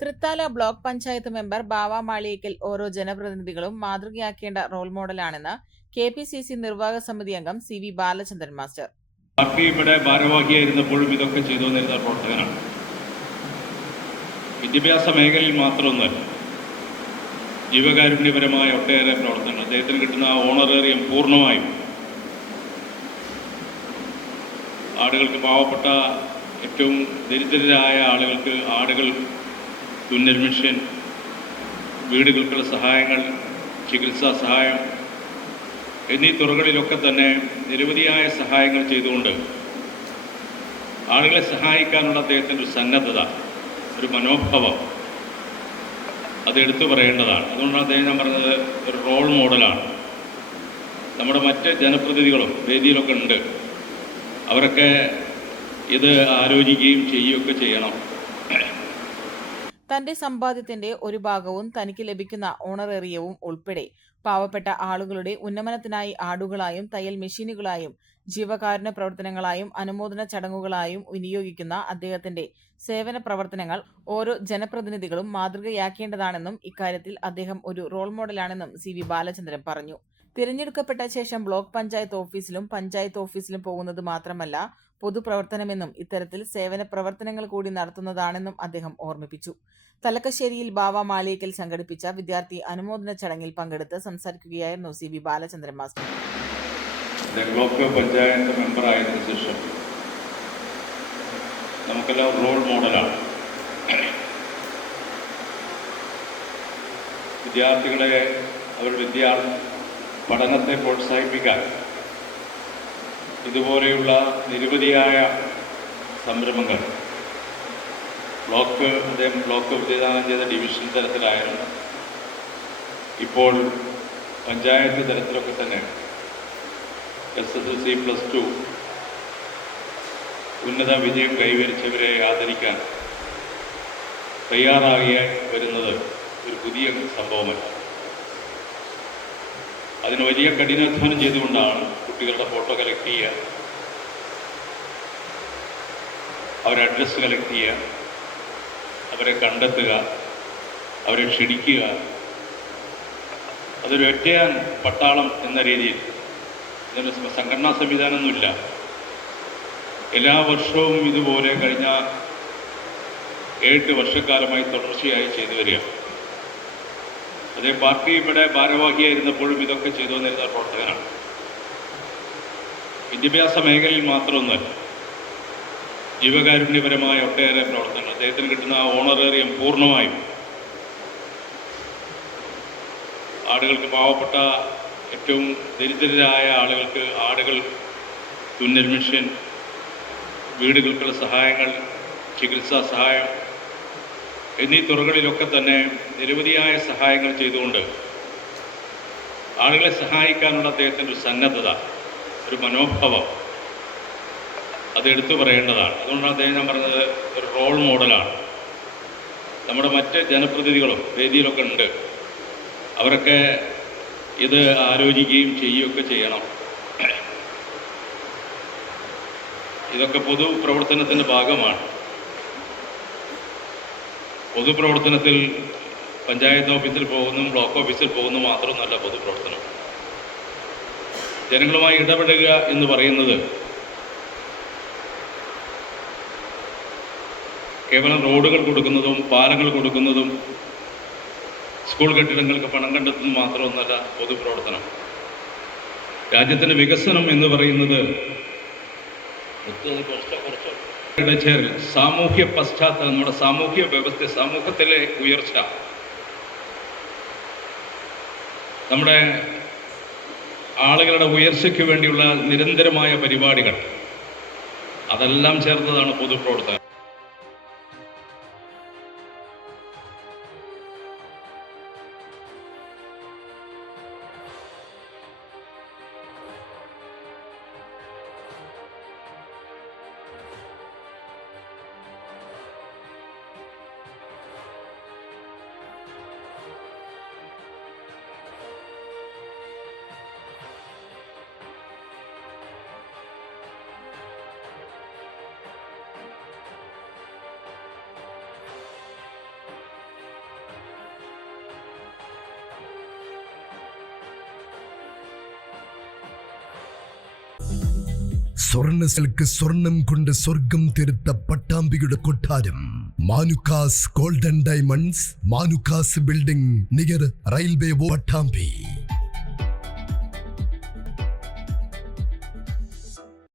Thrithala block panchayat member ബാവ മാളിയേക്കൽ ഓരോ ജനപ്രതിനിധികളും മാതൃകയാക്കേണ്ട role മോഡലാണെന്ന് KPCC നിർവാഹക സമിതി അംഗം CV ബാലചന്ദ്രൻ മാസ്റ്റർ. പാർട്ടി ഇവിടെ ഭാരവാഹിയായിരുന്നപ്പോഴും ഇതൊക്കെ ചെയ്തു വന്നിരുന്ന പ്രവർത്തകനാണ്. വിദ്യാഭ്യാസ മേഖലയിൽ മാത്രമൊന്നുമല്ല, ജീവകാരുണ്യപരമായ ഒട്ടേറെ പ്രവർത്തനങ്ങൾ. അദ്ദേഹത്തിന് കിട്ടുന്ന ഓണറേറിയം പൂർണ്ണമായും ആളുകൾക്ക്, പാവപ്പെട്ട ഏറ്റവും ദരിദ്രരായ ആളുകൾക്ക് ആടുകൾ, തുന്നൽ മിഷൻ, വീടുകൾക്കുള്ള സഹായങ്ങൾ, ചികിത്സാ സഹായം എന്നീ തുറകളിലൊക്കെ തന്നെ നിരവധിയായ സഹായങ്ങൾ ചെയ്തുകൊണ്ട് ആളുകളെ സഹായിക്കാനുള്ള അദ്ദേഹത്തിൻ്റെ ഒരു സന്നദ്ധത, ഒരു മനോഭാവം, അത് എടുത്തു പറയേണ്ടതാണ്. അതുകൊണ്ടാണ് അദ്ദേഹം ഞാൻ പറഞ്ഞത് ഒരു റോൾ മോഡലാണ്. നമ്മുടെ മറ്റ് ജനപ്രതിനിധികളും വേദിയിലൊക്കെ ഉണ്ട്. അവരൊക്കെ ഇത് ആലോചിക്കുകയും ചെയ്യുകയൊക്കെ ചെയ്യണം. തന്റെ സമ്പാദ്യത്തിന്റെ ഒരു ഭാഗവും തനിക്ക് ലഭിക്കുന്ന ഓണറേറിയവും ഉൾപ്പെടെ പാവപ്പെട്ട ആളുകളുടെ ഉന്നമനത്തിനായി ആടുകളായും തയ്യൽ മെഷീനുകളായും ജീവകാരുണ്യ പ്രവർത്തനങ്ങളായും അനുമോദന ചടങ്ങുകളായും വിനിയോഗിക്കുന്ന അദ്ദേഹത്തിന്റെ സേവന പ്രവർത്തനങ്ങൾ ഓരോ ജനപ്രതിനിധികളും മാതൃകയാക്കേണ്ടതാണെന്നും ഇക്കാര്യത്തിൽ അദ്ദേഹം ഒരു റോൾ മോഡലാണെന്നും CV ബാലചന്ദ്രൻ പറഞ്ഞു. തിരഞ്ഞെടുക്കപ്പെട്ട ശേഷം ബ്ലോക്ക് പഞ്ചായത്ത് ഓഫീസിലും പോകുന്നത് മാത്രമല്ല പൊതുപ്രവർത്തനമെന്നും ഇത്തരത്തിൽ സേവന പ്രവർത്തനങ്ങൾ കൂടി നടത്തുന്നതാണെന്നും അദ്ദേഹം ഓർമ്മിപ്പിച്ചു. തലക്കശ്ശേരിയിൽ ബാവ മാളിയേക്കൽ സംഘടിപ്പിച്ച വിദ്യാർത്ഥി അനുമോദന ചടങ്ങിൽ പങ്കെടുത്ത് സംസാരിക്കുകയായിരുന്നു CV Balachandran master. Block panchayat മെമ്പറായതിനു ശേഷം നമുക്കെല്ലാം റോൾ മോഡലാണ്. വിദ്യാർത്ഥികളെ അവരുടെ പഠനത്തെ പ്രോത്സാഹിപ്പിക്കാൻ ഇതുപോലെയുള്ള നിരവധിയായ സംരംഭങ്ങൾ അദ്ദേഹം ബ്ലോക്ക് വിദ്യാദാനം ചെയ്ത ഡിവിഷൻ തലത്തിലായിരുന്നു. ഇപ്പോൾ പഞ്ചായത്ത് തലത്തിലൊക്കെ തന്നെ SSLC +2 ഉന്നത വിജയം കൈവരിച്ചവരെ ആദരിക്കാൻ തയ്യാറായി വരുന്നത് ഒരു പുതിയ സംഭവമല്ല. അതിന് വലിയ കഠിനാധ്വാനം ചെയ്തുകൊണ്ടാണ് കുട്ടികളുടെ ഫോട്ടോ കളക്ട് ചെയ്യുക, അവരെ അഡ്രസ്സ് കളക്ട് ചെയ്യുക, അവരെ കണ്ടെത്തുക, അവരെ ക്ഷണിക്കുക. അതൊരു ഒറ്റയാൻ പട്ടാളം എന്ന രീതിയിൽ ഇതിന് സംഘടനാ സംവിധാനമൊന്നുമില്ല. എല്ലാ വർഷവും ഇതുപോലെ കഴിഞ്ഞ 8 വർഷക്കാലമായി തുടർച്ചയായി ചെയ്തു വരിക. അതേ പാർട്ടി ഇവിടെ ഭാരവാഹിയായിരുന്നപ്പോഴും ഇതൊക്കെ ചെയ്തു വന്നിരുന്ന പ്രവർത്തകനാണ്. വിദ്യാഭ്യാസ മേഖലയിൽ മാത്രമൊന്നുമല്ല, ജീവകാരുണ്യപരമായ ഒട്ടേറെ പ്രവർത്തനങ്ങൾ. അദ്ദേഹത്തിന് കിട്ടുന്ന ഓണറേറിയം പൂർണ്ണമായും ആളുകൾക്ക്, പാവപ്പെട്ട ഏറ്റവും ദരിദ്രരായ ആളുകൾക്ക് ആടുകൾ, തുന്നൽ മിഷൻ, വീടുകൾക്കുള്ള സഹായങ്ങൾ, ചികിത്സാ സഹായം എന്നീ തുറകളിലൊക്കെ തന്നെ നിരവധിയായ സഹായങ്ങൾ ചെയ്തുകൊണ്ട് ആളുകളെ സഹായിക്കാനുള്ള അദ്ദേഹത്തിൻ്റെ ഒരു സന്നദ്ധത, ഒരു മനോഭാവം, അത് എടുത്തു പറയേണ്ടതാണ്. അതുകൊണ്ടാണ് അദ്ദേഹം ഞാൻ പറഞ്ഞത് ഒരു റോൾ മോഡലാണ്. നമ്മുടെ മറ്റ് ജനപ്രതിനിധികളും വേദിയിലൊക്കെ ഉണ്ട്. അവരൊക്കെ ഇത് ആലോചിക്കുകയും ചെയ്യുകയൊക്കെ ചെയ്യണം. ഇതൊക്കെ പൊതുപ്രവർത്തനത്തിൻ്റെ ഭാഗമാണ്. പൊതുപ്രവർത്തനത്തിൽ പഞ്ചായത്ത് ഓഫീസിൽ പോകുന്നു, ബ്ലോക്ക് ഓഫീസിൽ പോകുന്നു മാത്രമൊന്നുമല്ല പൊതുപ്രവർത്തനം. ജനങ്ങളുമായി ഇടപെടുക എന്ന് പറയുന്നത് കേവലം റോഡുകൾ കൊടുക്കുന്നതും പാലങ്ങൾ കൊടുക്കുന്നതും സ്കൂൾ കെട്ടിടങ്ങൾക്ക് പണം കണ്ടെത്തുന്നതും മാത്രമൊന്നുമല്ല പൊതുപ്രവർത്തനം. രാജ്യത്തിൻ്റെ വികസനം എന്ന് പറയുന്നത് സാമൂഹ്യ പശ്ചാത്തലം, നമ്മുടെ സാമൂഹ്യ വ്യവസ്ഥ, സമൂഹത്തിലെ ഉയർച്ച, നമ്മുടെ ആളുകളുടെ ഉയർച്ചയ്ക്ക് വേണ്ടിയുള്ള നിരന്തരമായ പരിപാടികൾ, അതെല്ലാം ചേർന്നതാണ് പൊതുപ്രവർത്തനം. സ്വർണ്ണ സ്വർണം കൊണ്ട് സ്വർഗം തീർത്ത പട്ടാമ്പിയുടെ കൊട്ടാരം Manukkas golden diamonds, Manukkas building near railway Pattambi.